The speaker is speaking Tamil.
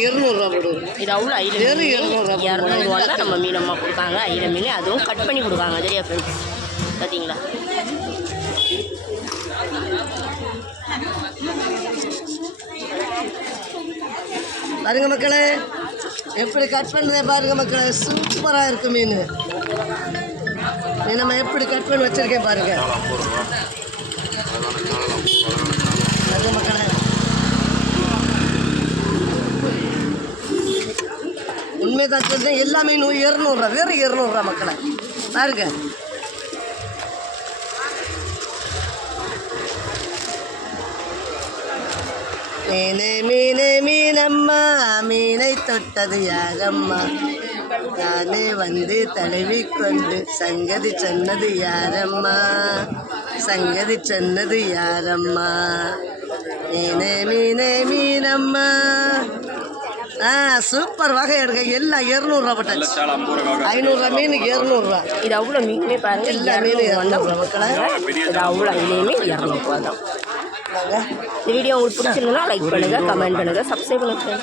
இருநூறுவா போடுவோம் இது அவ்வளோ ஐல மீன். இரநூறுவா. தான் நம்ம மீனம்மா கொடுக்காங்க ஐல மீன் அதுவும் கட் பண்ணி கொடுக்காங்க சரியா ஃப்ரெண்ட்ஸ் பார்த்தீங்களா பாருங்க மக்களே எப்படி கட் பண்ணுறதே பாருங்க மக்களே. சூப்பராக இருக்கு மீன். நம்ம எப்படி கட் பண்ணி வச்சிருக்கேன் பாருங்க பாருங்க மக்களே எல்லாமே சொல்றேன். எல்லாமே நூ இரநூறுவா வெறும் இரநூறுவா மக்களை. பாருங்க. மீனே மீனே மீனம்மா மீனை தொட்டது யாரம்மா தானே வந்து தழுவி கொண்டு சங்கதி சொன்னது யாரம்மா? சங்கதி சொன்னது யாரம்மா? மீனே மீனே சூப்பர் வகை எடுங்க. எல்லாம் இரநூறுவா பட்டாச்சு ஐநூறுரூவா மீனுக்கு இரநூறுவா. இது அவ்வளோ மீனுமே பாருங்க. எல்லா மீனும் இரநூறுவா மக்களே. இது அவ்வளோ ஐலையுமே இரநூறுவா தான். இந்த வீடியோ உங்களுக்கு பிடிச்சிருந்தா லைக் பண்ணுங்கள் கமெண்ட் பண்ணுங்கள் சப்ஸ்கிரைப் பண்ணுங்கள்.